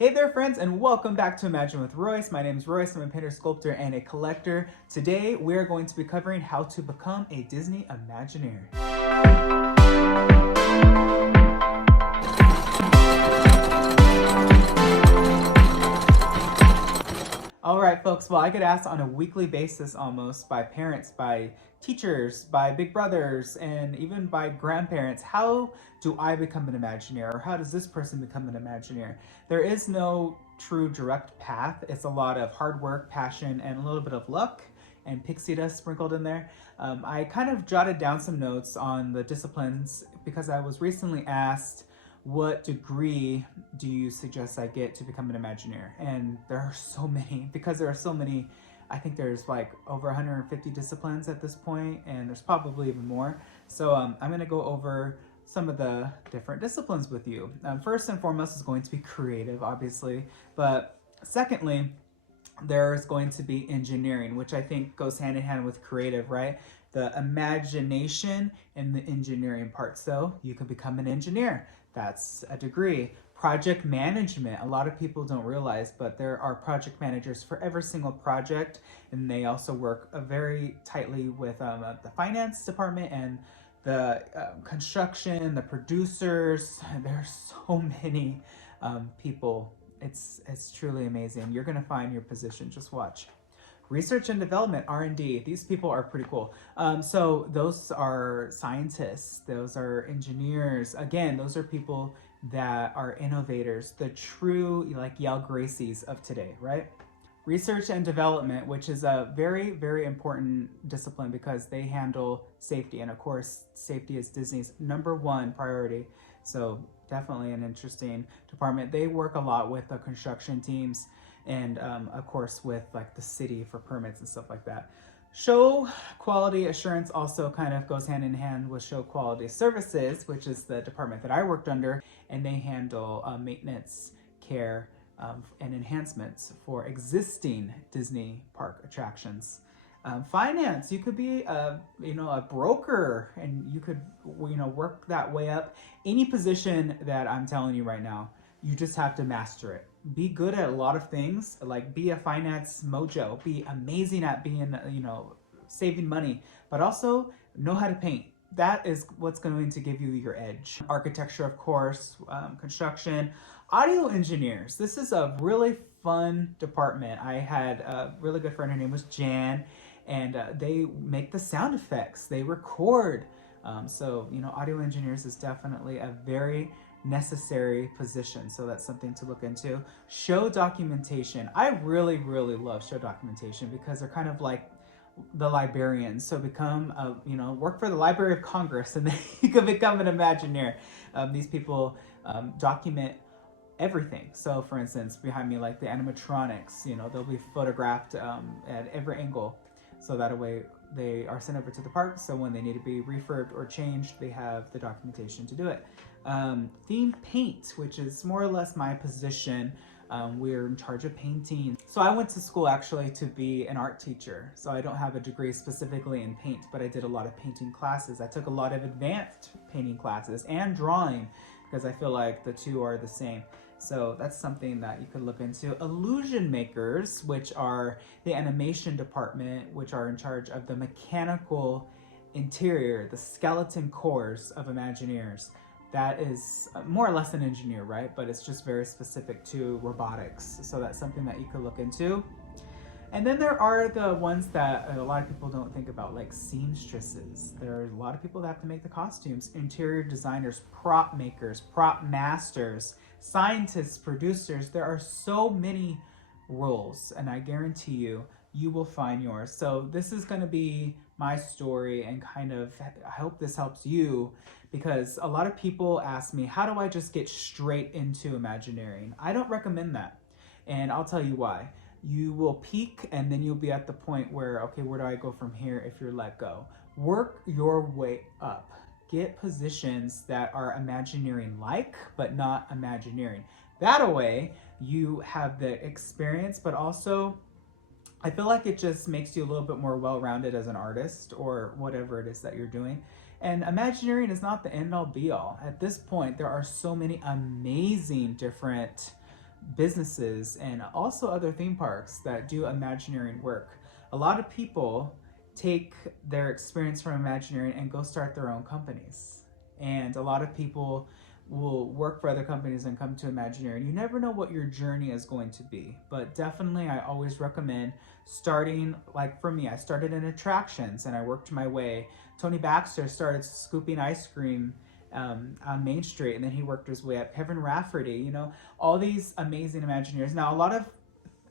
Hey there friends, and welcome back to Imagine with Royce. My name is Royce. I'm a painter, sculptor, and a collector. Today we're going to be covering how to become a Disney Imagineer. All right, folks, well, I get asked on a weekly basis almost by parents, by teachers, by big brothers, and even by grandparents, how do I become an Imagineer, or how does this person become an Imagineer? There is no true direct path. It's a lot of hard work, passion, and a little bit of luck and pixie dust sprinkled in there. I kind of jotted down some notes on the disciplines because I was recently asked, what degree do you suggest I get to become an Imagineer? And there are so many, because there are so many. I think there's like over 150 disciplines at this point, and there's probably even more. So I'm gonna go over some of the different disciplines with you. First and foremost is going to be creative, obviously, but secondly, there's going to be engineering, which I think goes hand in hand with creative, right? The imagination and the engineering part. So you can become an engineer. That's a degree. Project management, a lot of people don't realize, but there are project managers for every single project, and they also work very tightly with the finance department and the construction, the producers. There's so many people. It's truly amazing. You're gonna find your position, just watch. Research and development, R&D, these people are pretty cool. So those are scientists, those are engineers. Again, those are people that are innovators, the true like Yale Gracies of today, right? Research and development, which is a very, very important discipline because they handle safety. And of course, safety is Disney's #1 priority. So definitely an interesting department. They work a lot with the construction teams and of course with like the city for permits and stuff like that. Show quality assurance also kind of goes hand in hand with show quality services, which is the department that I worked under, and they handle maintenance, care, and enhancements for existing Disney park attractions. Finance, you could be a broker, and you could work that way up. Any position that I'm telling you right now, you just have to master it. Be good at a lot of things, like be a finance mojo, be amazing at being, saving money, but also know how to paint. That is what's going to give you your edge. Architecture, of course, construction, audio engineers. This is a really fun department. I had a really good friend, her name was Jan, and they make the sound effects, they record. So audio engineers is definitely a very necessary position, so that's something to look into. Show documentation. I really, really love show documentation because they're kind of like the librarians. So become work for the Library of Congress, and then you can become an Imagineer. These people document everything. So for instance, behind me, like the animatronics, they'll be photographed at every angle, so that way they are sent over to the park, so when they need to be refurbed or changed, they have the documentation to do it. Theme paint, which is more or less my position. We're in charge of painting. So I went to school actually to be an art teacher. So I don't have a degree specifically in paint, but I did a lot of painting classes. I took a lot of advanced painting classes and drawing because I feel like the two are the same. So that's something that you could look into. Illusion makers, which are the animation department, which are in charge of the mechanical interior, the skeleton cores of Imagineers. That is more or less an engineer, right? But it's just very specific to robotics. So that's something that you could look into. And then there are the ones that a lot of people don't think about, like seamstresses. There are a lot of people that have to make the costumes. Interior designers, prop makers, prop masters, scientists, producers. There are so many roles, and I guarantee you will find yours. So this is going to be my story, and kind of, I hope this helps you, because a lot of people ask me, how do I just get straight into Imagineering? I don't recommend that, and I'll tell you why. You will peak, and then you'll be at the point where, okay, where do I go from here if you're let go? Work your way up. Get positions that are Imagineering-like, but not Imagineering. That way, you have the experience, but also, I feel like it just makes you a little bit more well-rounded as an artist or whatever it is that you're doing. And Imagineering is not the end-all be-all. At this point, there are so many amazing different businesses and also other theme parks that do Imagineering work. A lot of people take their experience from Imagineering and go start their own companies. And a lot of people will work for other companies and come to Imagineering. You never know what your journey is going to be, but definitely I always recommend starting, like for me, I started in attractions and I worked my way. Tony Baxter started scooping ice cream on Main Street, and then he worked his way up. Kevin Rafferty, you know, all these amazing Imagineers. Now, a lot of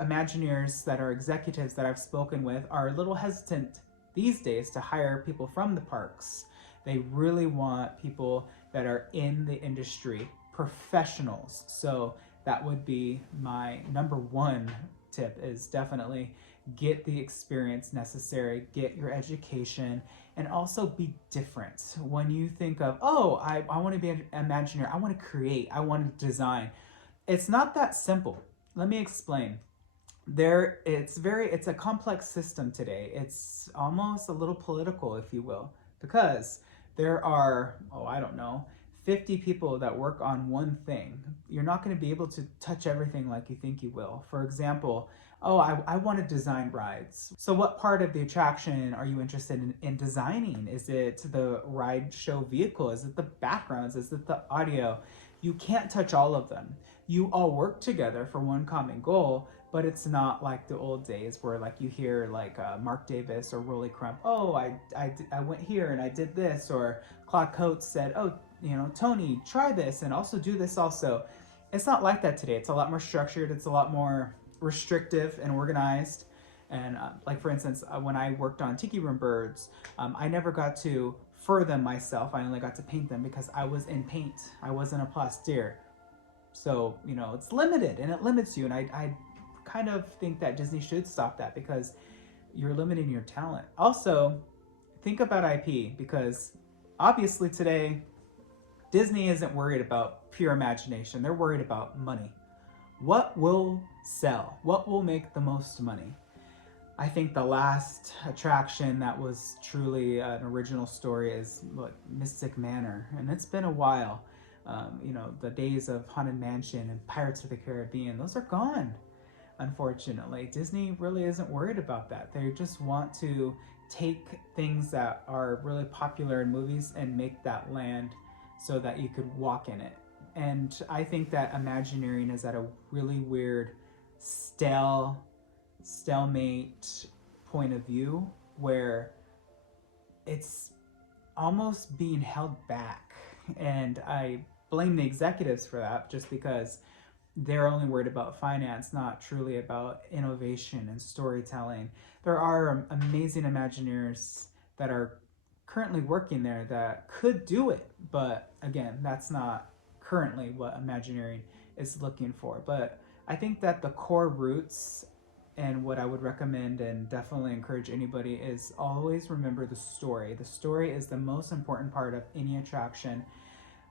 Imagineers that are executives that I've spoken with are a little hesitant these days to hire people from the parks. They really want people that are in the industry, professionals. So that would be my number one tip, is definitely get the experience necessary, get your education, and also be different. When you think of, oh, I want to be an Imagineer, I want to create, I want to design, it's not that simple. Let me explain. It's a complex system today. It's almost a little political, if you will, because there are, oh, I don't know, 50 people that work on one thing. You're not going to be able to touch everything like you think you will. For example, oh, I want to design rides. So what part of the attraction are you interested in designing? Is it the ride show vehicle? Is it the backgrounds? Is it the audio? You can't touch all of them. You all work together for one common goal, but it's not like the old days where like you hear like Mark Davis or Rolly Crump, oh, I went here and I did this, or Claude Coates said, oh, you know, Tony, try this and also do this also. It's not like that today. It's a lot more structured. It's a lot more restrictive and organized. And like for instance, when I worked on Tiki Room Birds, I never got to fur them myself. I only got to paint them because I was in paint. I wasn't a plaster. So, you know, it's limited and it limits you. And I kind of think that Disney should stop that, because you're limiting your talent. Also, think about IP, because obviously today, Disney isn't worried about pure imagination. They're worried about money. What will sell? What will make the most money? I think the last attraction that was truly an original story is Mystic Manor, and it's been a while. You know, the days of Haunted Mansion and Pirates of the Caribbean, those are gone. Unfortunately, Disney really isn't worried about that. They just want to take things that are really popular in movies and make that land so that you could walk in it. And I think that Imagineering is at a really weird stalemate point of view where it's almost being held back. And I blame the executives for that, just because they're only worried about finance, not truly about innovation and storytelling. There are amazing Imagineers that are currently working there that could do it, but again, that's not currently what Imagineering is looking for. But I think that the core roots, and what I would recommend and definitely encourage anybody, is always remember the story. The story is the most important part of any attraction.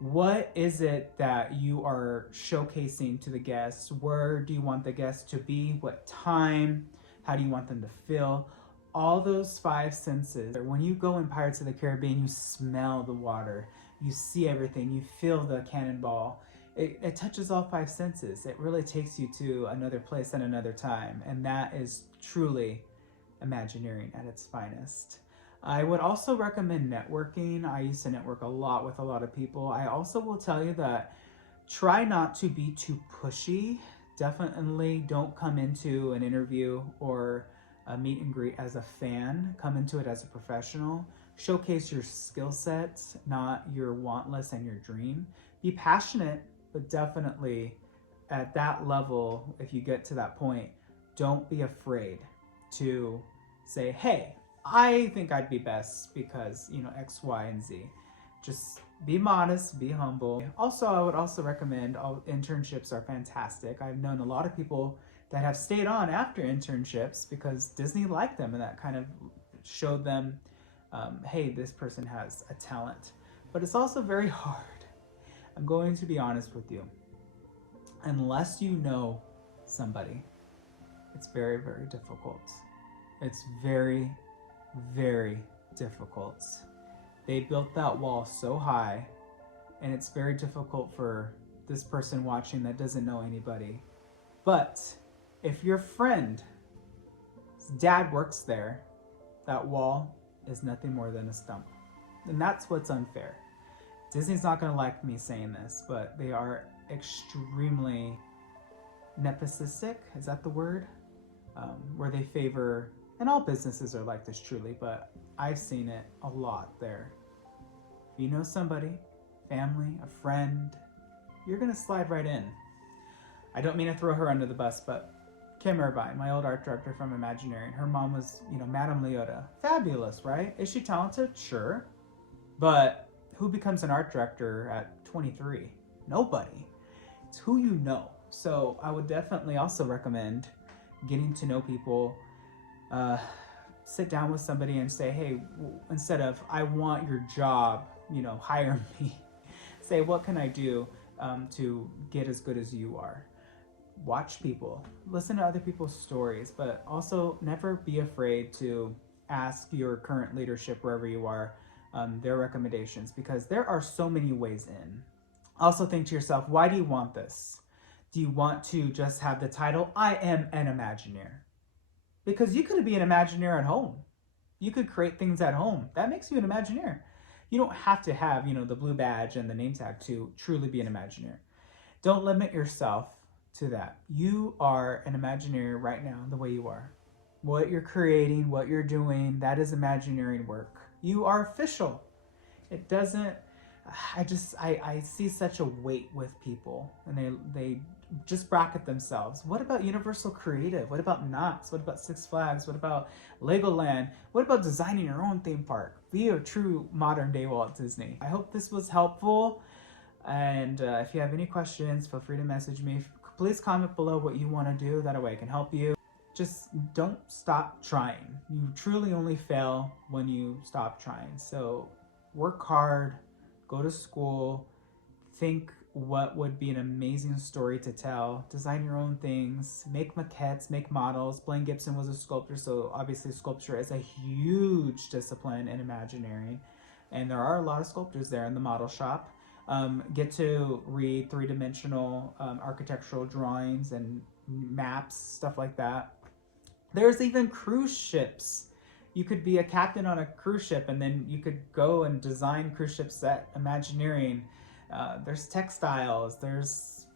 What is it that you are showcasing to the guests? Where do you want the guests to be? What time? How do you want them to feel? All those five senses. When you go in Pirates of the Caribbean, you smell the water, you see everything, you feel the cannonball. It touches all five senses. It really takes you to another place and another time. And that is truly Imagineering at its finest. I would also recommend networking. I used to network a lot with a lot of people. I also will tell you that try not to be too pushy. Definitely don't come into an interview or a meet and greet as a fan. Come into it as a professional. Showcase your skill sets, not your want list and your dream. Be passionate, but definitely at that level, if you get to that point, don't be afraid to say, hey, I think I'd be best because, you know, X, Y, and Z. Just be modest, be humble. Also, I would also recommend internships are fantastic. I've known a lot of people that have stayed on after internships because Disney liked them, and that kind of showed them, hey, this person has a talent. But it's also very hard. I'm going to be honest with you. Unless you know somebody, it's very, very difficult. It's very, very difficult. They built that wall so high, and it's very difficult for this person watching that doesn't know anybody But if your friend's dad works there, that wall is nothing more than a stump. And that's what's unfair. Disney's not going to like me saying this, but they are extremely nepotistic. Is that the word? Where they favor, and all businesses are like this truly, but I've seen it a lot there. If you know somebody, family, a friend, you're going to slide right in. I don't mean to throw her under the bus, but Kim Irvine, my old art director from Imagineering, her mom was, Madame Leota. Fabulous, right? Is she talented? Sure. But who becomes an art director at 23? Nobody. It's who you know. So I would definitely also recommend getting to know people. Sit down with somebody and say, hey, instead of, I want your job, hire me. Say, what can I do to get as good as you are? Watch people, listen to other people's stories, but also never be afraid to ask your current leadership wherever you are their recommendations, because there are so many ways in. Also think to yourself, why do you want this? Do you want to just have the title, I am an Imagineer? Because you could be an Imagineer at home. You could create things at home. That makes you an Imagineer. You don't have to have, the blue badge and the name tag to truly be an Imagineer. Don't limit yourself to that. You are an Imagineer right now, the way you are. What you're creating, what you're doing, that is Imagineering work. You are official. It doesn't, I see such a weight with people, and they just bracket themselves. What about Universal Creative? What about Knox? What about Six Flags? What about Legoland? What about designing your own theme park? Be a true modern day Walt Disney. I hope this was helpful. And if you have any questions, feel free to message me. Please comment below what you want to do. That way I can help you. Just don't stop trying. You truly only fail when you stop trying. So work hard, go to school, think what would be an amazing story to tell, design your own things, make maquettes, make models. Blaine Gibson was a sculptor, so obviously sculpture is a huge discipline in Imagineering. And there are a lot of sculptors there in the model shop. Get to read three-dimensional architectural drawings and maps, stuff like that. There's even cruise ships. You could be a captain on a cruise ship, and then you could go and design cruise ships at Imagineering. There's textiles, there's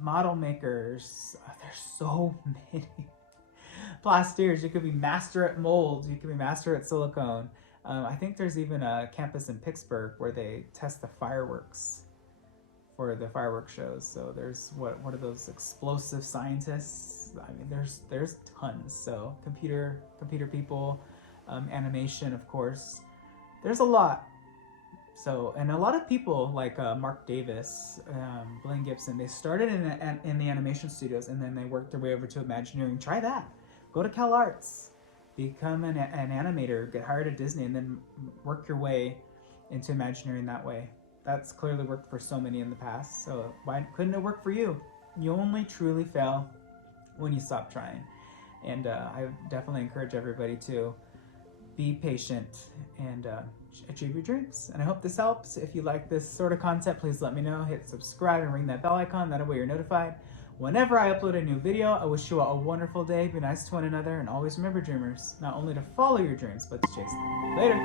model makers, there's so many. Plastiers, you could be master at molds, you could be master at silicone. I think there's even a campus in Pittsburgh where they test the fireworks for the fireworks shows. So there's what are those explosive scientists? I mean, there's tons. So computer people, animation, of course. There's a lot. So, and a lot of people like Mark Davis, Blaine Gibson, they started in the animation studios, and then they worked their way over to Imagineering. Try that. Go to Cal-Arts. Become an animator, get hired at Disney, and then work your way into Imagineering that way. That's clearly worked for so many in the past, so why couldn't it work for you? You only truly fail when you stop trying. And I definitely encourage everybody to be patient and achieve your dreams. And I hope this helps. If you like this sort of content, please let me know. Hit subscribe and ring that bell icon. That way you're notified whenever I upload a new video. I wish you all a wonderful day. Be nice to one another. And always remember, dreamers, not only to follow your dreams, but to chase them. Later.